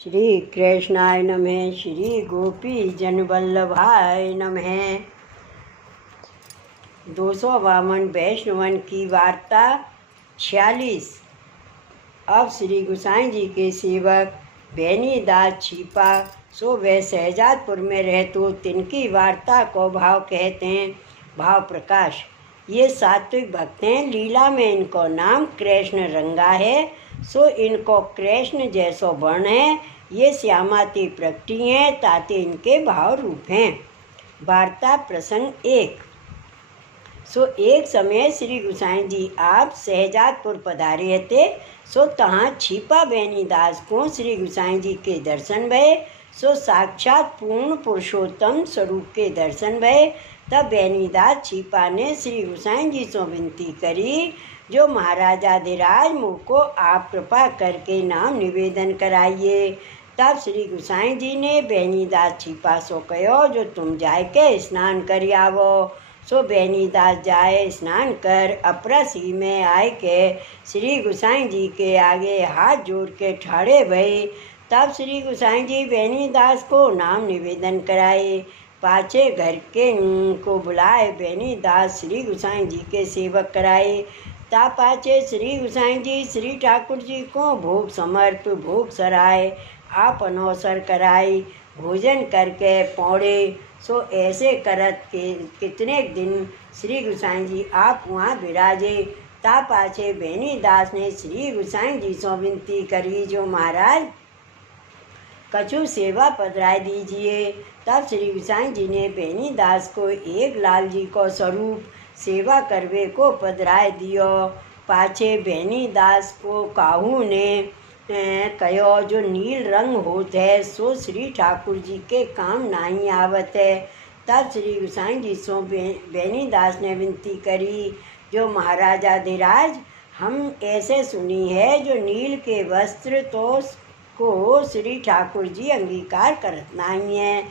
श्री कृष्णाय नमः। श्री गोपी जन वल्लभाय नमः। 252 वैष्णवन की वार्ता 46। अब श्री गोसाई जी के सेवक बेनीदास छिपा सो वे शहजादपुर में रहतो तिनकी वार्ता को भाव कहते हैं। भाव प्रकाश। ये सात्विक भक्त हैं। लीला में इनको नाम कृष्ण रंगा है। सो इनको कृष्ण जैसो वर्ण है। ये श्यामाति प्रकटी हैं ताते इनके भाव रूप हैं। वार्ता प्रसंग 1। सो एक समय श्री गोसाई जी आप शहजादपुर पधारे थे। सो तहाँ छिपा बेनीदास को श्री गोसाई जी के दर्शन भये। सो साक्षात पूर्ण पुरुषोत्तम स्वरूप के दर्शन भये। तब बेनीदास छिपा ने श्री गोसाई जी से विनती करी, जो महाराजाधिराज मुझको आप कृपा करके नाम निवेदन कराइए। तब श्री गोसाई जी ने बेनीदास छिपा सो कहो, जो तुम जाए के स्नान कर आवो। सो बेनीदास जाए स्नान कर अपरसी में आए के श्री गोसाई जी के आगे हाथ जोड़ के ठाड़े भये। तब श्री गोसाई जी बेनीदास को नाम निवेदन कराए। पाछे घर के को बुलाए बेनीदास श्री गोसाई जी के सेवक कराए। ता पाछे श्री गोसाई जी श्री ठाकुर जी को भोग समर्प भोग सराय आप अनौसर कराई। भोजन करके पौड़े। सो ऐसे करत के कितने दिन श्री गोसाई जी आप वहाँ विराजे। ता पाछे बेनीदास ने श्री गोसाई जी से विनती करी, जो महाराज कछु सेवा पधराए दीजिए। तब श्री गोसाई जी ने बेनीदास को एक लाल जी को स्वरूप सेवा करवे को पधराए दियो। पाछे बेनीदास को काहू ने कहो, जो नील रंग होत है सो श्री ठाकुर जी के काम नहीं आवत है। तब श्री गोसाई जी सो बेनीदास ने विनती करी, जो महाराजाधिराज हम ऐसे सुनी है, जो नील के वस्त्र तो को श्री ठाकुर जी अंगीकार करत नहीं है।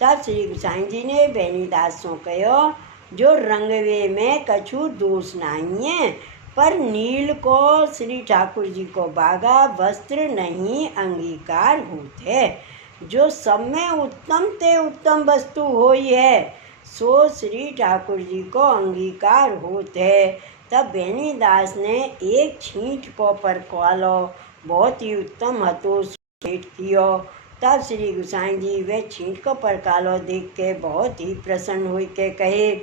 तब श्री गोसाई जी ने बेनीदास सो कहो, जो रंगवे में कछु दोष नहीं है, पर नील को श्री ठाकुर जी को बागा वस्त्र नहीं अंगीकार होते है। जो सब में उत्तम ते उत्तम वस्तु होई है, सो श्री ठाकुर जी को अंगीकार होते है। तब बेनीदास ने एक छींट को पर क्वालो बहुत ही उत्तम हतो भेंट कियो। तब श्री गोसाई जी वे छींट को पर कालो देख के बहुत ही प्रसन्न हुई के कहे,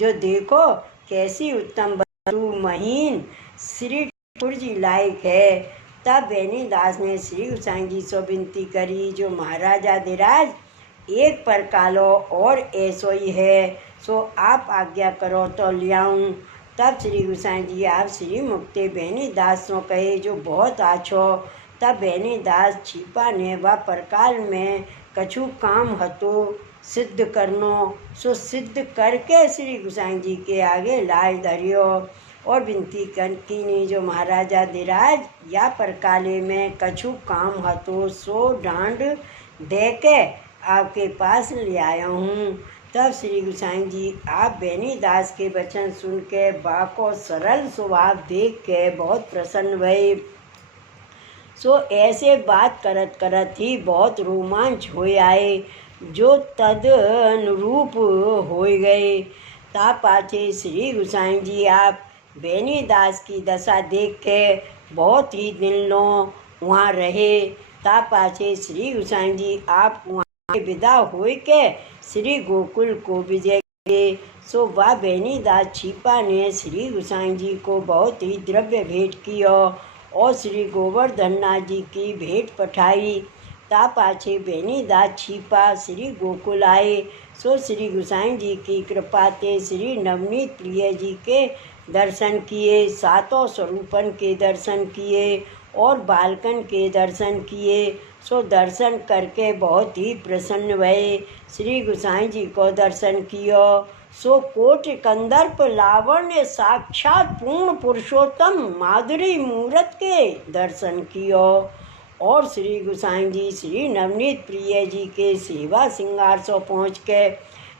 जो देखो कैसी उत्तम वस्तु महीन श्री ठाकुर जी लायक है। तब बेनीदास ने श्री गोसाई जी से विनती करी, जो महाराजाधिराज एक पर कालो और ऐसो ही है, सो आप आज्ञा करो तो लियाऊं। तब श्री गोसाई जी आप श्री मुक्ति बेनीदास से कहे, जो बहुत आछो। तब बेनीदास छिपा ने वह परकाल में कछु काम हतो सिद्ध करनो। सो सिद्ध करके श्री गोसाई जी के आगे लाज धरियो और विनती कीनी, जो महाराजाधिराज या परकाले में कछु काम हतो सो डांड दे के आपके पास ले आया हूँ। तब श्री गोसाई जी आप बेनीदास के वचन सुन के बाको सरल स्वभाव देख के बहुत प्रसन्न भये। सो ऐसे बात करत करत ही बहुत रोमांच हो आए, जो तद अनुरूप हो गए। ता पाछे श्री गोसाई जी आप बेनीदास की दशा देख के बहुत ही दिन लो वहाँ रहे। ता पाछे श्री गोसाई जी आप वहाँ विदा हो के श्री गोकुल को विजय किए। सो वह बेनीदास छिपा ने श्री गोसाई जी को बहुत ही द्रव्य भेंट किया और श्री गोवर्धन नाथ जी की भेंट पठाई। ता पाछे बेनीदास छिपा श्री गोकुल आए। सो श्री गोसाई जी की कृपा ते श्री नवनीत प्रिय जी के दर्शन किए, सातों स्वरूपन के दर्शन किए और बालकन के दर्शन किए। सो दर्शन करके बहुत ही प्रसन्न भये। श्री गोसाई जी को दर्शन कियो। सो कोटि कंदर्प लावण्य साक्षात पूर्ण पुरुषोत्तम माधुरी मूरत के दर्शन कियो और श्री गोसाई जी श्री नवनीत प्रिय जी के सेवा श्रृंगार सो पहुँच के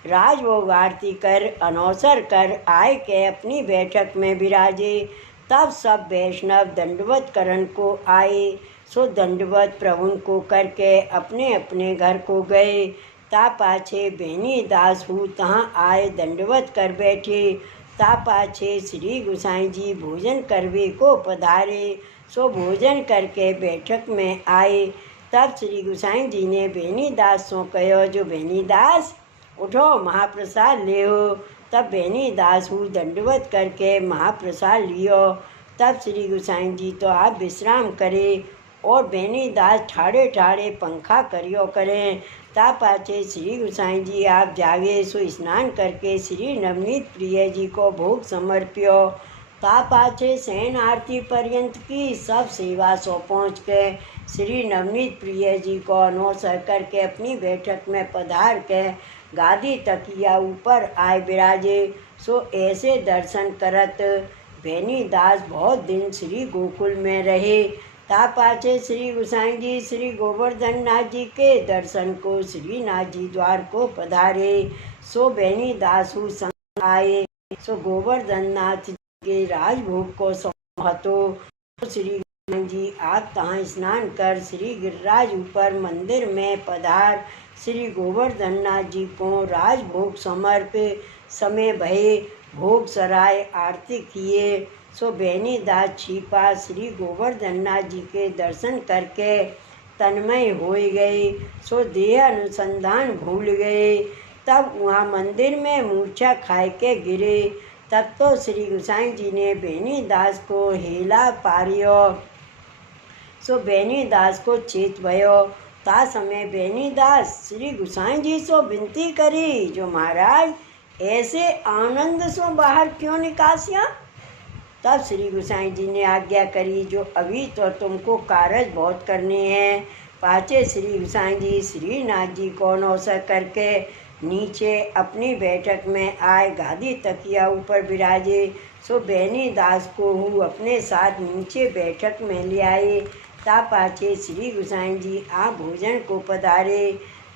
राजभोग आरती कर अनौसर कर आय के अपनी बैठक में विराजे। तब सब वैष्णव दंडवत करण को आए। सो दंडवत प्रभु को करके अपने अपने घर को गए। ता पाछे बेनी दास हूँ तहाँ आए दंडवत कर बैठे। ता पाछे श्री गुसाई जी भोजन करवे को पधारे। सो भोजन करके बैठक में आए। तब श्री गुसाई जी ने बेनी दास सो कहो, जो बेनी दास उठो महाप्रसाद ले हो। तब बेनी दास हूँ दंडवत करके महाप्रसाद लियो। तब श्री गुसाई जी तो आप विश्राम करे और बेनी दास ठाड़े ठाड़े पंखा करियो करें। ता पाछे श्री गुसाई जी आप जागे। सो स्नान करके श्री नवनीत प्रिय जी को भोग समर्प्यो। ता पाछे सैन आरती पर्यंत की सब सेवा सो पहुँच के श्री नवनीत प्रिय जी को अनोसर करके अपनी बैठक में पधार के गादी तकिया ऊपर आए विराजे। सो ऐसे दर्शन करत बेनी दास बहुत दिन श्री गोकुल में रहे। ता पाछे श्री गुसाई जी श्री गोवर्धन नाथ जी के दर्शन को श्री नाथ जी द्वार को पधारे। सो बेनी दास हूँ संग आए। सो गोवर्धन नाथ के राजभोग को सहतो। श्री गुसाई जी आप तहाँ स्नान कर श्री गिरिराज ऊपर मंदिर में पधार श्री गोवर्धन नाथ जी को राजभोग समर्प समय भये भोग सराय आरती किए। सो बेनी दास छिपा श्री गोवर्धन नाथ जी के दर्शन करके तन्मय हो गए। सो देह अनुसंधान भूल गए। तब वहाँ मंदिर में मूर्छा खाए के गिरे। तब तो श्री गुसाई जी ने बेनी दास को हेला पारियो। सो बेनी दास को चेत भयो। ता समय बेनी दास श्री गुसाई जी सो विनती करी, जो महाराज ऐसे आनंद सो बाहर क्यों निकासिया। तब श्री गुसाई जी ने आज्ञा करी, जो अभी तो तुमको कारज बहुत करने हैं। पाछे श्री गुसाई जी श्री नाथ जी को नौसर करके नीचे अपनी बैठक में आए गादी तकिया ऊपर विराजे। सो बेनी दास को हूँ अपने साथ नीचे बैठक में ले आए। ता पाछे श्री गुसाई जी आप भोजन को पधारे।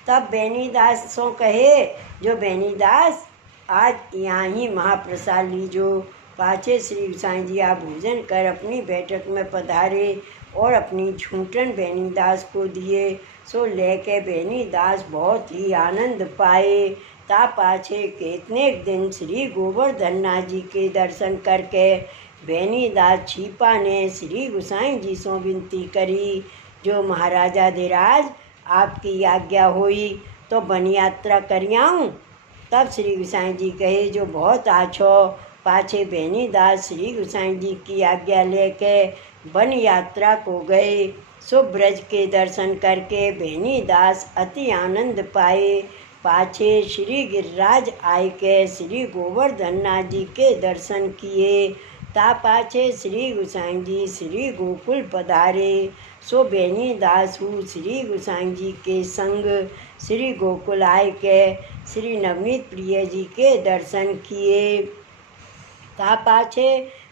तब बेनी दास सो कहे, जो बेनी दास आज यहाँ ही महाप्रसाद लीजो। पाछे श्री गुसाई जी आप भोजन कर अपनी बैठक में पधारे और अपनी झूठन बेनी दास को दिए। सो लेके बेनी दास बहुत ही आनंद पाए। ता पाछे कितने दिन श्री गोवर्धन नाथ जी के दर्शन करके बेनी दास छिपा ने श्री गुसाई जी से विनती करी, जो महाराजा धीराज आपकी आज्ञा हुई तो वन यात्रा कर आऊँ। तब श्री गुसाई जी कहे, जो बहुत आछो। पाछे बेनी दास श्री गुसाई जी की आज्ञा लेके वन यात्रा को गए। सो ब्रज के दर्शन करके बेनी दास अति आनंद पाए। पाछे श्री गिरिराज आय के श्री गोवर्धन नाथ जी के दर्शन किए। ता पाछे श्री गुसाई जी श्री गोकुल पधारे। सो बेनी दास हूँ श्री गुसाई जी के संग श्री गोकुल आय के श्री नवनीत प्रिय जी के दर्शन किए। ता पाछे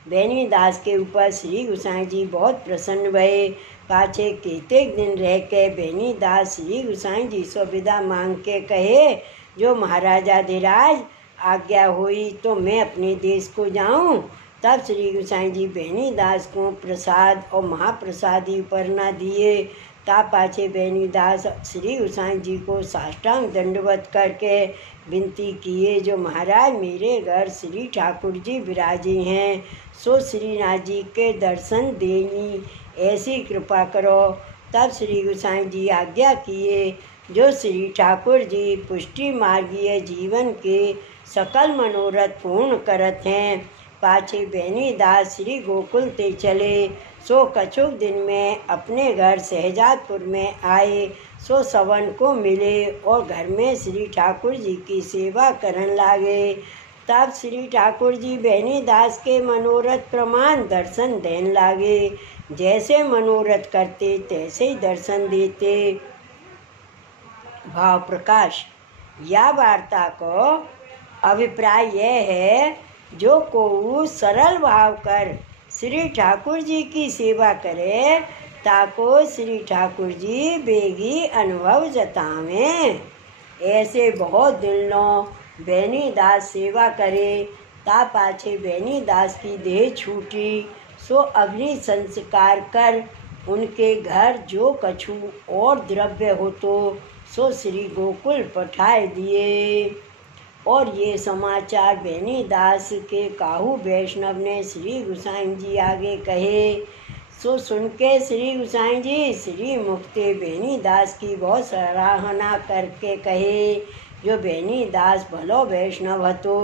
बेनी दास के ऊपर श्री गुसाई जी बहुत प्रसन्न भये। पाछे केतेक दिन रह के बेनी दास श्री गुसाई जी से विदा मांग के कहे, जो महाराजा धीराज आज्ञा हुई तो मैं अपने देश को जाऊं। तब श्री गुसाई जी बेनी दास को प्रसाद और महाप्रसादी उपरना दिए। ता पाछे बेनी दास श्री गुसाई जी को साष्टांग दंडवत करके विनती किए, जो महाराज मेरे घर श्री ठाकुर जी विराजे हैं। सो श्री नाथ जी के दर्शन देनी ऐसी कृपा करो। तब श्री गुसाई जी आज्ञा किए, जो श्री ठाकुर जी पुष्टि मार्गीय जीवन के सकल मनोरथ पूर्ण करत हैं। पाछे बेनी दास श्री गोकुल ते चले। सो कछुक दिन में अपने घर शहजादपुर में आए। सो सवन को मिले और घर में श्री ठाकुर जी की सेवा करन लागे। तब श्री ठाकुर जी बेनी दास के मनोरथ प्रमाण दर्शन देन लागे। जैसे मनोरथ करते तैसे ही दर्शन देते। भाव प्रकाश। यह वार्ता को अभिप्राय यह है, जो को सरल भाव कर श्री ठाकुर जी की सेवा करे, ताको श्री ठाकुर जी बेगी अनुभव जतावें। ऐसे बहुत दिनों बेनी दास सेवा करे। ता पाछे बेनी दास की देह छूटी। सो अग्नि संस्कार कर उनके घर जो कछु और द्रव्य हो तो सो श्री गोकुल पठाए दिए। और ये समाचार बेनीदास के काहू वैष्णव ने श्री गोसाई जी आगे कहे। सो सुन के श्री गोसाई जी श्री मुक्ति बेनीदास की बहुत सराहना करके कहे, जो बेनीदास भलो वैष्णव हतो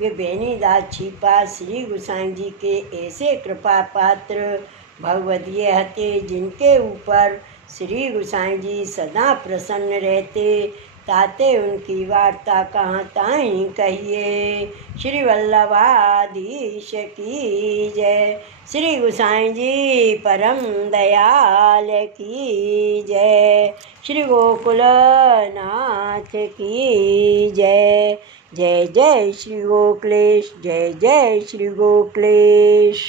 वे बेनीदास छिपा श्री गोसाई जी के ऐसे कृपा पात्र भगवदीय हते जिनके ऊपर श्री गोसाई जी सदा प्रसन्न रहते। ताते उनकी वार्ता कहाँ ताई कहिए। श्री वल्लभाधीश की जय। श्री गोसाई जी परम दयाल की जय। श्री गोकुल नाथ की जय। जय जय श्री गोकुलेश, जय जय श्री गोकुलेश।